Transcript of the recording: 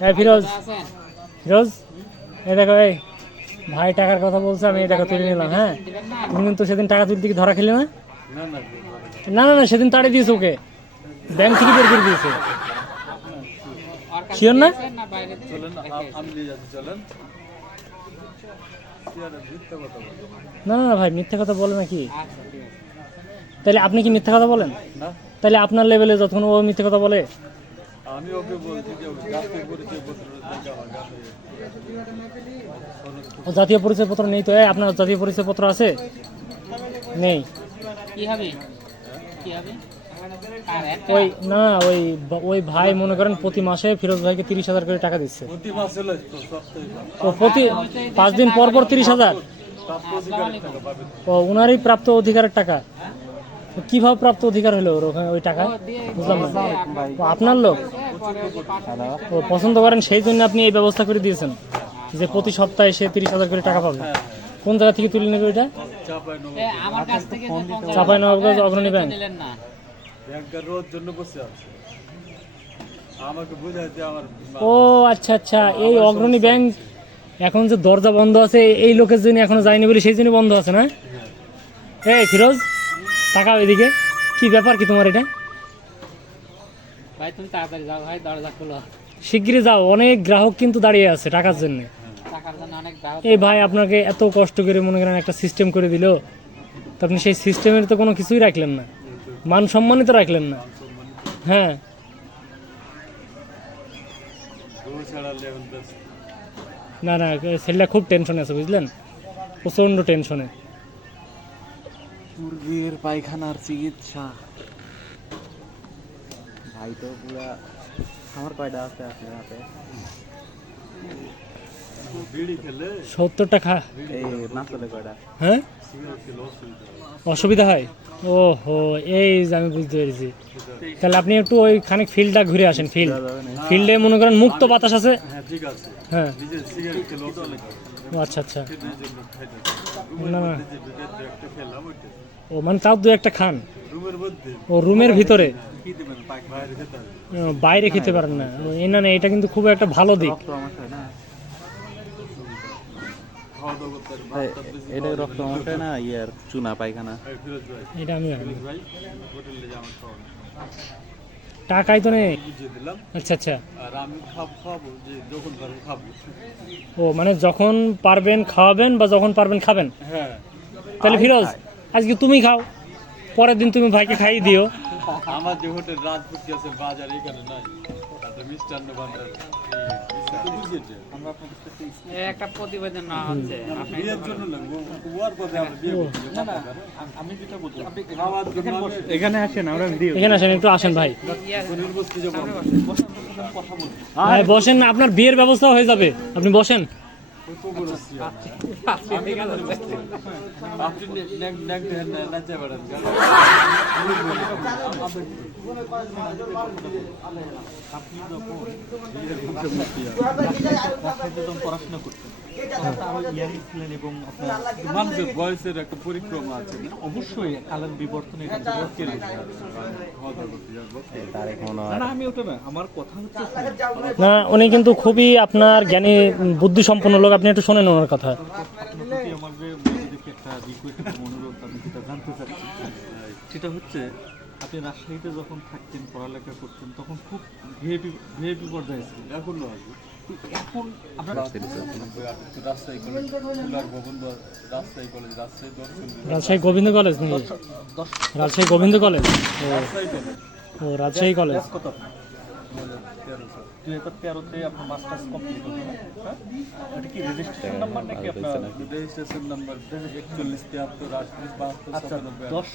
হ্যাঁ ফিরোজ। ফিরোজ এই দেখো এই ভাই টাকার কথা বলছে আমি এই টাকা তুলে নিলাম হ্যাঁ? তুমি কিন্তু সেদিন টাকা তুলতে কি ধরা খেলে না? না না না সেদিন তাড়িয়ে দিয়েছে ওকে। ব্যাংক থেকে বের করে দিয়েছে। ওর কাছে Sure না? না না ভাই মিথ্যা কথা বলে নাকি? তাহলে আপনি কি মিথ্যা কথা বলেন? তাহলে আপনার লেভেলে যতক্ষণ ও মিথ্যা কথা বলে? আমি ওকে বলছি যে গাছের পরিচয় পত্র দেখে আমার গাছে ও নেই তো? আপনার জাতীয় পরিচয় পত্র আছে? নেই। কি হবে? কি হবে? ওই না ওই ওই ভাই মনে করেন প্রতি মাসে ফিরোজ ভাইকে তিরিশ হাজার করে টাকা দিচ্ছে। প্রতি তো ও প্রতি পাঁচ দিন পর পর তিরিশ হাজার। পাবেন। ও উনারই প্রাপ্ত অধিকারের টাকা। কীভাবে প্রাপ্ত অধিকার হলো ওখানে ওই টাকা? বুঝলাম না। আপনার লোক। ও পছন্দ করেন সেই জন্য আপনি এই ব্যবস্থা করে দিয়েছেন যে প্রতি সপ্তাহে সে তিরিশ হাজার করে টাকা পাবে। কোন জায়গা থেকে তুলে নেবে ওইটা? চাঁপাই নবাবগঞ্জ অগ্রণী ব্যাংক। ও আচ্ছা আচ্ছা এই অগ্রণী ব্যাংক এখন যে দরজা বন্ধ আছে, এই লোকের জন্য এখনও যায়নি বলে সেই জন্য বন্ধ আছে না? এই ফিরোজ? টাকা ওইদিকে কি ব্যাপার কি তোমার এটা? ভাই তুমি তাড়াতাড়ি যাও ভাই দরজা খুলো। শিগগিরই যাও অনেক গ্রাহক কিন্তু দাঁড়িয়ে আছে টাকার জন্য। টাকার জন্য অনেক দাও এই ভাই আপনাকে এত কষ্ট করে মনে করেন একটা সিস্টেম করে দিল। তো আপনি সেই সিস্টেমের তো কোনো কিছুই রাখলেন না। মান সম্মানিত রাখলেন না। হ্যাঁ। না না ছেলেটা খুব টেনশনে আছে বুঝলেন? প্রচণ্ড টেনশনে মুরগির পায়খানার চিকিৎসা। ভাই তো পুরা আমার কয়টা আছে? আপনার হাতে। চলে কয়টা হ্যাঁ? অসুবিধা হয়। ও হো এই যে আমি বুঝতে পেরেছি। তাহলে আপনি একটু ওই খানিক ফিল্ডটা ঘুরে আসেন, ফিল্ড। ফিল্ডে মনে করেন মুক্ত বাতাস আছে? হ্যাঁ। আচ্ছা আচ্ছা। ও মানে তাও দু একটা খান? ও, রুমের ভিতরে? বাইরে খেতে পারেন না না, এটা কিন্তু খুব একটা ভালো দিক রক্ত আমাশয় না খাওয়া দাওয়া করতে পারি এই- ভাতটা বেশি এটা রক্ত না ইয়ার চুনা পায়খানা? এই ফিরোজ ভাই এটা আমি টাকাই তো নেই। আচ্ছা আচ্ছা। আর আমি খাব যে যখন পারব খাব। ও মানে যখন পারবেন খাওয়াবেন বা যখন পারবেন খাবেন? হ্যাঁ। তাহলে ফিরোজ আজকে তুমি খাও পরের দিন তুমি ভাইকে খাইয়ে দিও। আমার যে হোটেল রাজপুতি আছে বাজার এখানে নাই। একটা প্রতিবেদন না হচ্ছে। এখানে আসেন। আমরা এখানে আসেন একটু আসেন ভাই। ভাই বসেন না আপনার বিয়ের ব্যবস্থা হয়ে যাবে। আপনি বসেন। পড়াশোনা করতেন বয়সের একটা পরিক্রমা আছে অবশ্যই আমি আমার কথা হচ্ছে না, উনি কিন্তু খুবই আপনার জ্ঞানী বুদ্ধি সম্পন্ন লোক। আপনি একটু শোনেন ওনার কথা। সেটা হচ্ছে আপনি রাজশাহীতে যখন থাকতেন পড়ালেখা করতেন তখন খুব ভিআইপি ভিআইপি পর্যায়ে ছিলেন। এখনও এখন রাজশাহী গোবিন্দ কলেজ রাজশাহী গোবিন্দ কলেজ? ও রাজশাহী কলেজ ও রাজশাহী কলেজ কত দুই হাজার তেরোতে আপনার মাস্টার্স কমপ্লিট হলো। হ্যাঁ? এটা কি রেজিস্ট্রেশন নাম্বার নাকি আপনার? রেজিস্ট্রেশন নাম্বার একচল্লিশ তিয়াত্তর আটত্রিশ বাহাত্তর আচ্ছা দশ